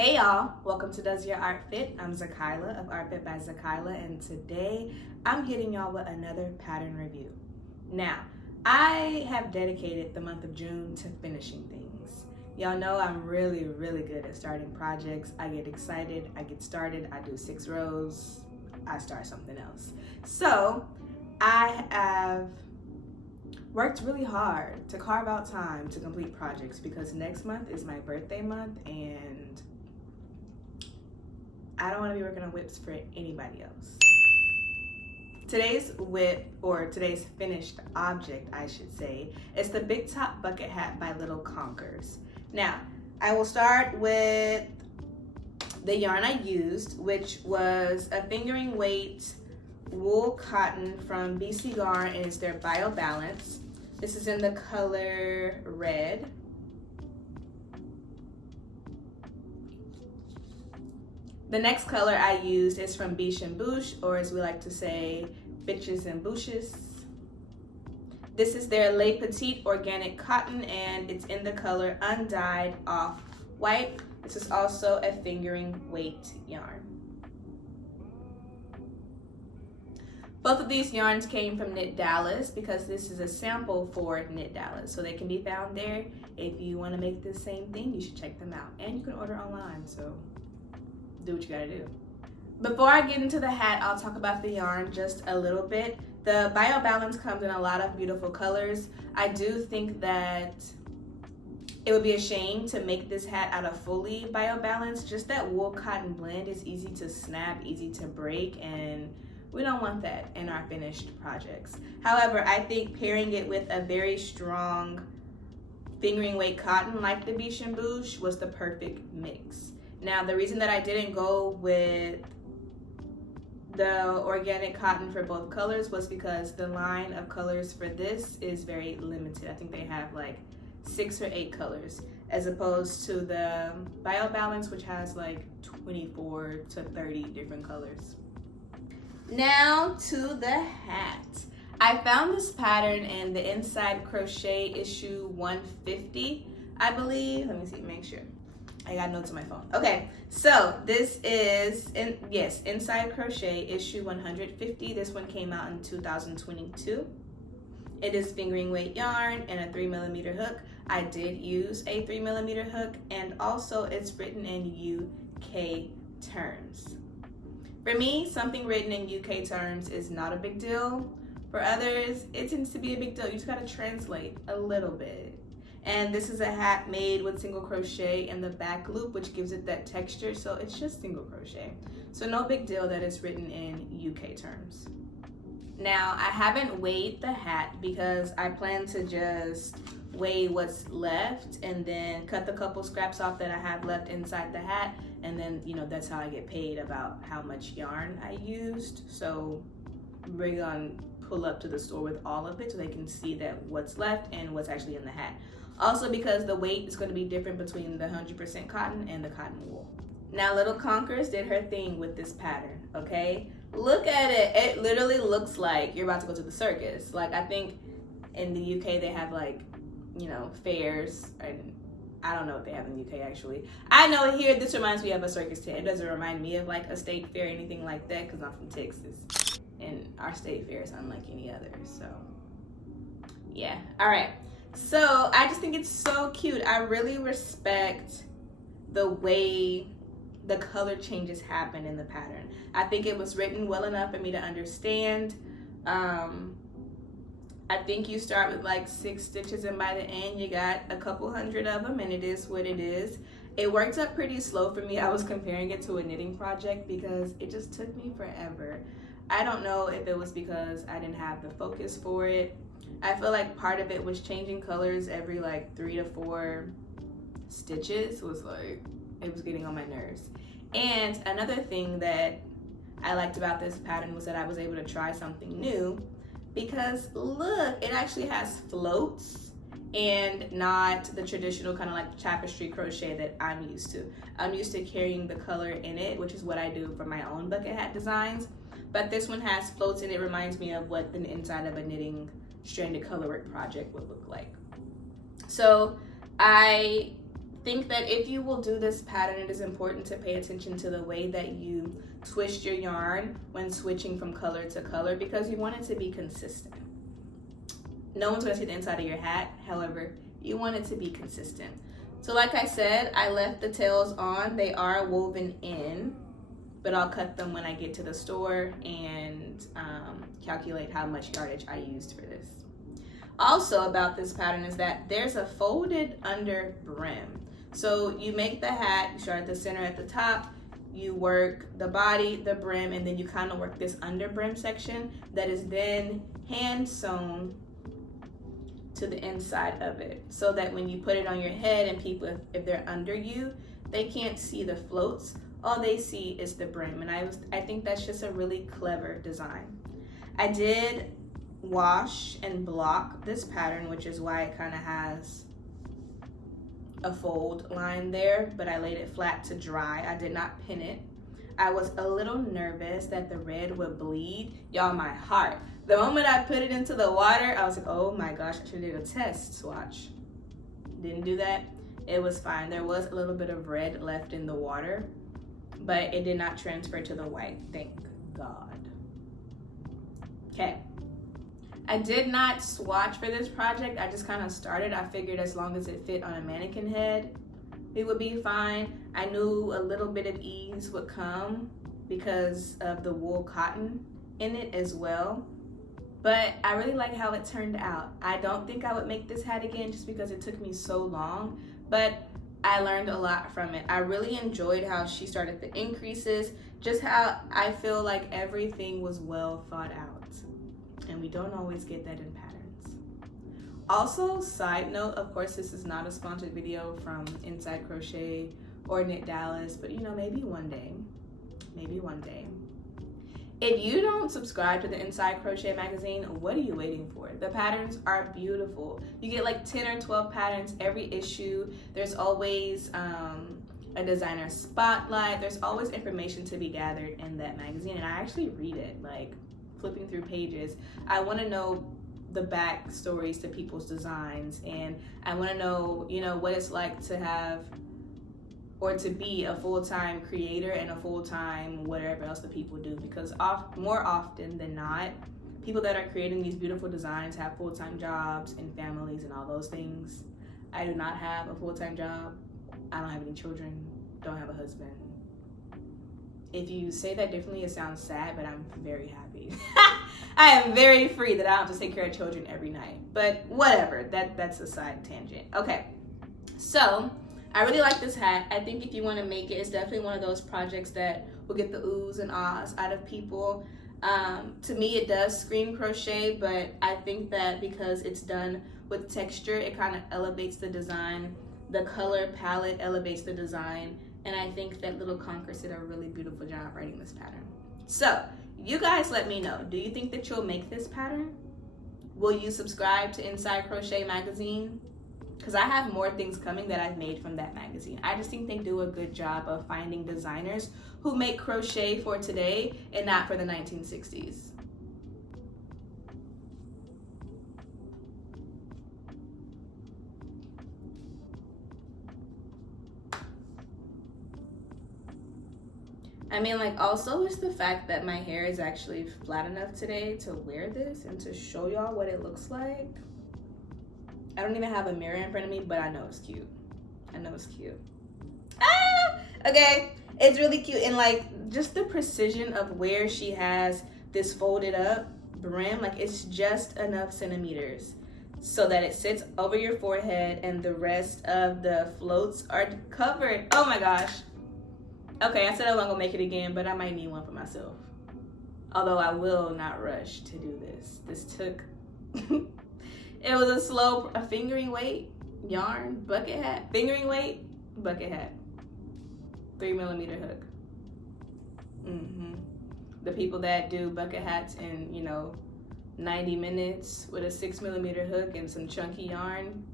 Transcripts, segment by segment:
Hey y'all, welcome to Does Your Art Fit? I'm Zakila of Art Fit by Zakila, and today I'm hitting y'all with another pattern review. Now, I have dedicated the month of June to finishing things. Y'all know I'm really good at starting projects. I get excited, I get started, I do 6 rows, I start something else. So, I have worked really hard to carve out time to complete projects because next month is my birthday month and I don't want to be working on whips for anybody else. Today's whip, or today's finished object, I should say, is the Big Top Bucket Hat by Little Conkers. Now, I will start with the yarn I used, which was a fingering weight wool cotton from Garn, and it's their Bio Balance. This is in the color red. The next color I used is from Biches and Buches, or as we like to say, Biches and Buches. This is their Petit organic cotton, and it's in the color Undyed Off-White. This is also a fingering weight yarn. Both of these yarns came from Knit Dallas because this is a sample for Knit Dallas, so they can be found there. If you want to make the same thing, you should check them out, and you can order online, so do what you gotta do. Before I get into the hat, I'll talk about the yarn just a little bit. The Bio Balance comes in a lot of beautiful colors. I do think that it would be a shame to make this hat out of fully Bio Balance. Just that wool cotton blend is easy to snap, easy to break, and we don't want that in our finished projects. However, I think pairing it with a very strong fingering weight cotton like the Biches and Buches was the perfect mix. Now, the reason that I didn't go with the organic cotton for both colors was because the line of colors for this is very limited. I think they have like 6 or 8 colors, as opposed to the Bio Balance, which has like 24 to 30 different colors. Now to the hat. I found this pattern in the Inside Crochet issue 150, I believe. Let me see, make sure. I got notes on my phone. Okay, so this is, Inside Crochet issue 150. This one came out in 2022. It is fingering weight yarn and a 3mm hook. I did use a 3mm hook, and also it's written in UK terms. For me, something written in UK terms is not a big deal. For others, it tends to be a big deal. You just gotta translate a little bit. And this is a hat made with single crochet in the back loop, which gives it that texture, so it's just single crochet. So no big deal that it's written in UK terms. Now, I haven't weighed the hat because I plan to just weigh what's left and then cut the couple scraps off that I have left inside the hat, and then, you know, that's how I get paid about how much yarn I used. So we're gonna pull up to the store with all of it so they can see that what's left and what's actually in the hat. Also because the weight is going to be different between the 100% cotton and the cotton wool. Now, Little Conkers did her thing with this pattern, okay? Look at it. It literally looks like you're about to go to the circus. Like, I think in the UK they have, like, you know, fairs. And I don't know what they have in the UK, actually. I know here this reminds me of a circus tent. It doesn't remind me of, like, a state fair or anything like that because I'm from Texas. And our state fair is unlike any other, so yeah. All right. So I just think it's so cute. I really respect the way the color changes happen in the pattern. I think it was written well enough for me to understand. I think you start with like 6 stitches, and by the end you got a couple hundred of them, and it is what it is. It worked up pretty slow for me. I was comparing it to a knitting project because it just took me forever. I don't know if it was because I didn't have the focus for it. I feel like part of it was changing colors every like 3 to 4 stitches. It was getting on my nerves. And another thing that I liked about this pattern was that I was able to try something new because look, it actually has floats and not the traditional kind of like tapestry crochet that I'm used to. I'm used to carrying the color in it, which is what I do for my own bucket hat designs. But this one has floats, and it reminds me of what the inside of a knitting stranded colorwork project would look like. So I think that if you will do this pattern, it is important to pay attention to the way that you twist your yarn when switching from color to color, because you want it to be consistent. No one's going to see the inside of your hat, however, you want it to be consistent. So like I said, I left the tails on. They are woven in, but I'll cut them when I get to the store and calculate how much yardage I used for this. Also about this pattern is that there's a folded under brim. So you make the hat, you start at the center at the top, you work the body, the brim, and then you kind of work this under brim section that is then hand sewn to the inside of it, so that when you put it on your head and people, if they're under you, they can't see the floats. All they see is the brim, and I think that's just a really clever design. I did wash and block this pattern, which is why it kind of has a fold line there, but I laid it flat to dry. I did not pin it. I was a little nervous that the red would bleed. Y'all, my heart. The moment I put it into the water, I was like, oh my gosh, I should have did a test swatch. Didn't do that. It was fine. There was a little bit of red left in the water, but it did not transfer to the white, thank God. Okay. I did not swatch for this project. I just kind of started. I figured as long as it fit on a mannequin head, it would be fine. I knew a little bit of ease would come because of the wool cotton in it as well. But I really like how it turned out. I don't think I would make this hat again just because it took me so long, but I learned a lot from it. I really enjoyed how she started the increases, just how I feel like everything was well thought out. And we don't always get that in patterns. Also, side note, of course, this is not a sponsored video from Inside Crochet or Knit Dallas, but you know, maybe one day. Maybe one day. If you don't subscribe to the Inside Crochet Magazine, what are you waiting for? The patterns are beautiful. You get like 10 or 12 patterns every issue. There's always a designer spotlight. There's always information to be gathered in that magazine, and I actually read it, like flipping through pages. I want to know the back stories to people's designs, and I want to know, you know, what it's like to have or to be a full-time creator and a full-time whatever else the people do, because more often than not, people that are creating these beautiful designs have full-time jobs and families and all those things. I do not have a full-time job. I don't have any children, don't have a husband. If you say that differently, it sounds sad, but I'm very happy. I am very free that I don't have to take care of children every night, but whatever, that's a side tangent. Okay, so I really like this hat. I think if you want to make it, it's definitely one of those projects that will get the oohs and ahs out of people. To me, it does scream crochet, but I think that because it's done with texture, it kind of elevates the design. The color palette elevates the design, and I think that Little Conkers did a really beautiful job writing this pattern. So, you guys let me know. Do you think that you'll make this pattern? Will you subscribe to Inside Crochet Magazine? Because I have more things coming that I've made from that magazine. I just think they do a good job of finding designers who make crochet for today and not for the 1960s. I mean, like, also it's the fact that my hair is actually flat enough today to wear this and to show y'all what it looks like. I don't even have a mirror in front of me, but I know it's cute. I know it's cute. Ah! Okay, it's really cute. And like, just the precision of where she has this folded up brim, like it's just enough centimeters so that it sits over your forehead and the rest of the floats are covered. Oh my gosh. Okay, I said I wasn't gonna make it again, but I might need one for myself. Although I will not rush to do this. This took, it was a slow, a fingering weight, yarn, bucket hat, fingering weight, bucket hat, 3mm hook. The people that do bucket hats in, you know, 90 minutes with a 6mm hook and some chunky yarn,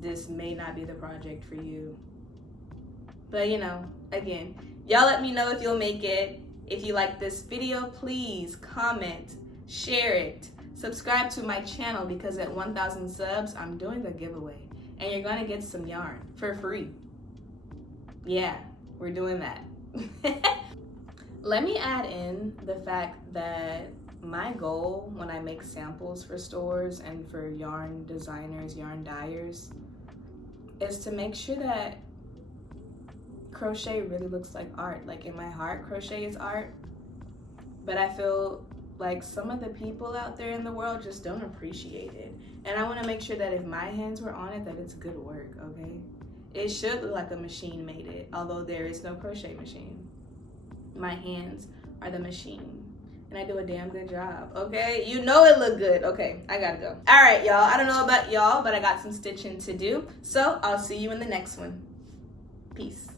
this may not be the project for you. But you know, again, y'all let me know if you'll make it. If you like this video, please comment, share it, subscribe to my channel, because at 1,000 subs, I'm doing a giveaway. and you're gonna get some yarn for free. Yeah, we're doing that. Let me add in the fact that my goal when I make samples for stores and for yarn designers, yarn dyers, is to make sure that crochet really looks like art. Like, in my heart, crochet is art, but I feel like some of the people out there in the world just don't appreciate it. And I want to make sure that if my hands were on it, that it's good work, okay? It should look like a machine made it, although there is no crochet machine. My hands are the machine, and I do a damn good job, okay? You know it look good. Okay, I gotta go. All right, y'all. I don't know about y'all, but I got some stitching to do, so I'll see you in the next one. Peace.